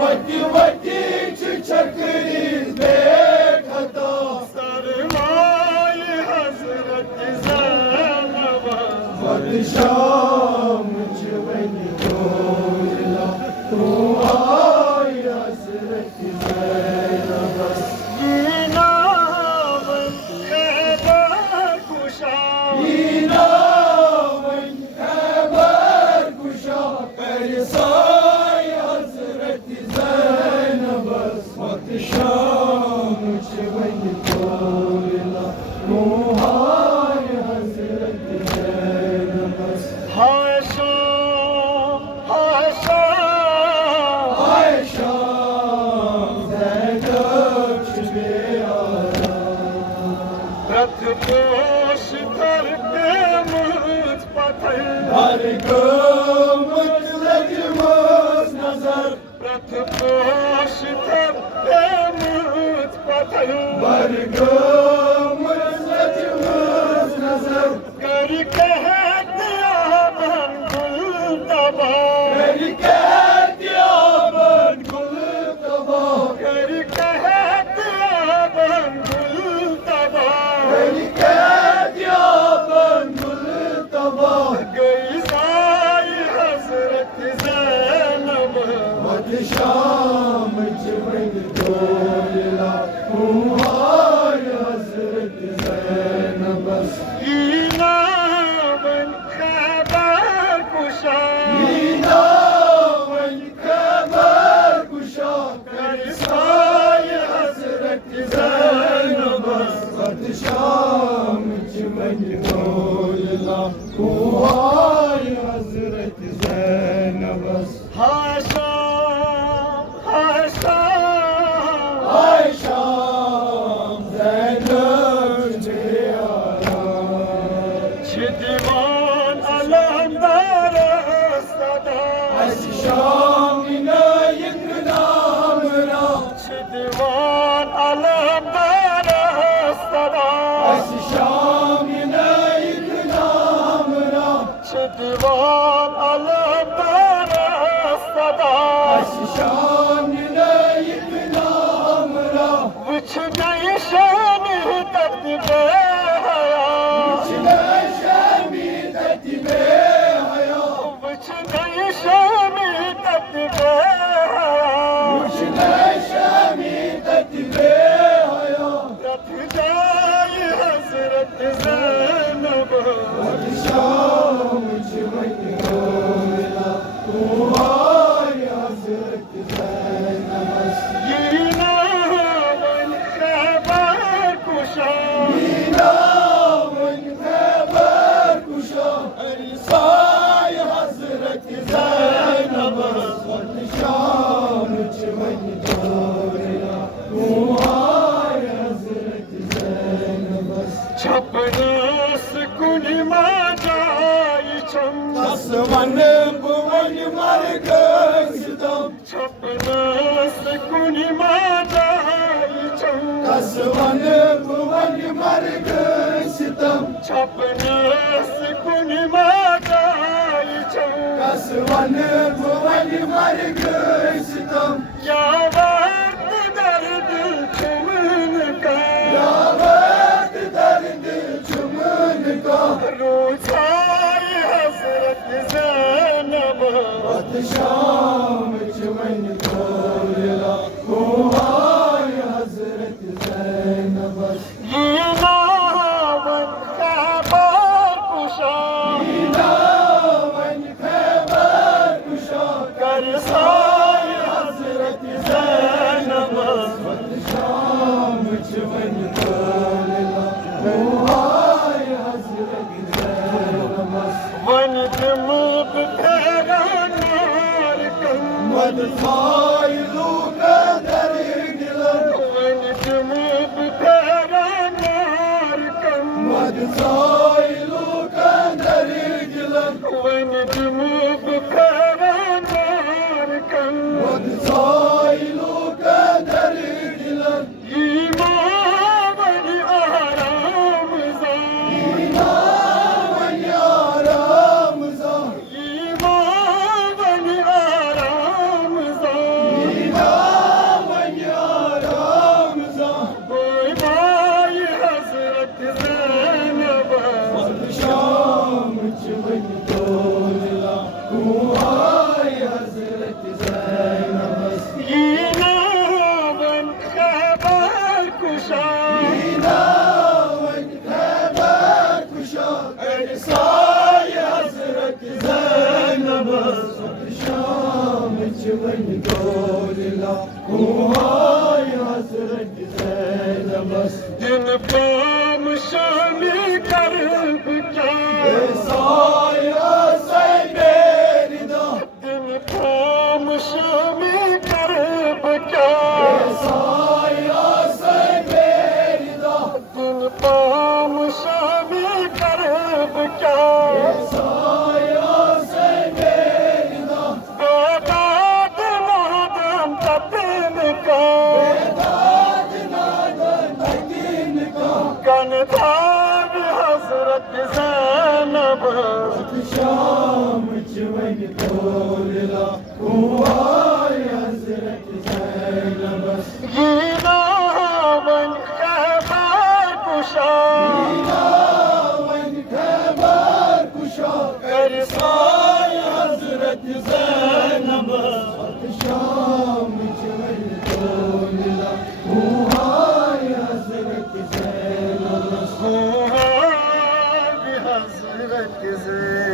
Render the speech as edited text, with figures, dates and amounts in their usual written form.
वती वती छकरीज बेखता सरमाए हजरत ज़ैनब वत शाम चवनी तोला तू आई हजरत ज़ैनब नावन खैबर कुशा नावन खैबर कुशा करसाई हजरत ज़ैनब वत शाम चवनी तोला तू आई हजरत ज़ैनब हाय शाम हाय शाम हाय शाम ज़ैनब छुपे आया रथ पोश कर पे मुझ पत्थर हर गमत लजमस नजर रथ पोश कर पे मुझ पत्थर हर गमत लजमस नजर कर कह दिया मंगुल तबा मेरी कहतिया बन गुल तबा कर कह दिया मंगुल तबा मेरी कहतिया बन गुल तबा गई साई हजरत ज़ैनब वत शाम चवनी तोला तू आई हजरत ज़ैनब नावन खैबर कुशा नावन खैबर कुशा करसाई हजरत ज़ैनब वत शाम चवनी तोला तू आई हजरत ज़ैनब हाय शाम हाय शाम हाय शाम ज़ैनब छुपे आया छ दीवान अलमदार सदा अस शाम इनायत नामरा छ दीवान अलमदार सदा अस शाम इनायत नामरा छ दीवान अलमदार सदा अस शाम इनायत नामरा वुछ गई शान तक बेहया शमी ततिबे हया वुछ गई शान तक बेहया शमी ततिबे हया रथ जाए हजरत ज़ैनब वत शाम चवनी तोला तू आई हजरत ज़ैनब नावन खैबर कुशा नावन खैबर कुशा करसाई हजरत ज़ैनब वत शाम चवनी तोला तू आई हजरत ज़ैनब छपनस कुन माजाई छम कसवन भुवन मरगसितम छपनस कुन माजाई छम कसवन भुवन मरगसितम छपनस कुन माजाई छम कसवन भुवन मरगसितम या वक्त दर्द छुमन का यावत दर्द चुमन का रोजाई हजरत ज़ैनब वत शाम चवनी तोला तू आई हजरत ज़ैनब नावन खैबर कुशा नावन खैबर कुशा करसाई हजरत ज़ैनब वत शाम चवनी तोला तू आई हजरत ज़ैनब वन मुब फेरा नार कम मद फाइलू का दर दिलन वन मुब फेरा नार कम मद फाइलू का दर दिलन वन मुब फेरा नार कम मद फाइलू का दर दिलन ईमान आराम ज़ा इमाम याराम ज़ा ईमान Hazreti Zeynep'es. Yine ben haber kuşağım. İnanın haber kuşak. Ey say Hazreti Zeynep'es. Şam içmeyin dolila. Kuhay Hazreti Zeynep'es. Dün pamışımı karıp Ey say say beni da. Dün pamışımı karıp Say beni da. Dün pamışımı karıp Say beni da. Bedadın tatını kan Dadinadan tekin kan. Kanıtar Hazreti Zeynep'es. Şam içmeyi dolila. Kuhay Hazreti Zeynep'es. Yine ben haber kuşağım. İnanın haber kuşak. Ersay Hazreti Zeynep'es. Şam içmeyi dolila. Kuhay Hazreti Zeynep'es. Kuhay Hazreti Zeynep'es.